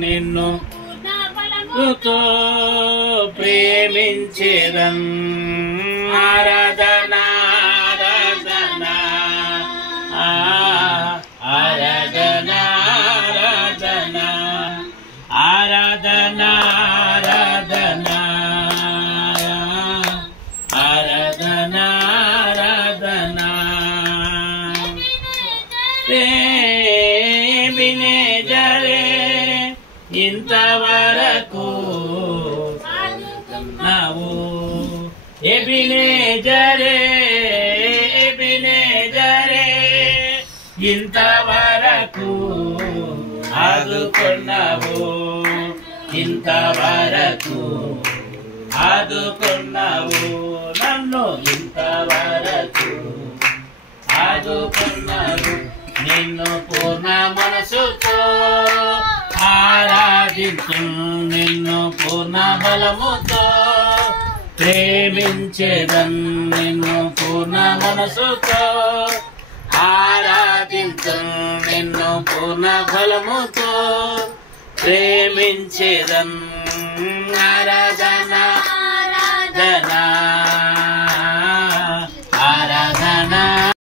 నిన్ను తో ప్రేమించేదన్ ఆరాధన ఆరాధన ఆరాధన ఆరాధన ఆరాధన ఆరాధన ఆరాధన ఎబినేజరే ఇంతవరకు నావు ఎబినేజరే ఎబినేజరే ఇంతవరకు ఆదుకున్నావు ఇంతవరకు ఆదుకున్నావు నన్ను ఇంతవరకు ఆదుకున్నావు నిన్ను పూర్ణ మనసుతో ఆరాధించు నిన్ను పూర్ణ బలముతో ప్రేమించేదన్ నిన్ను పూర్ణ మనసుతో ఆరాధించు నిన్ను పూర్ణ బలముతో ప్రేమించేదన్ ఆరాధన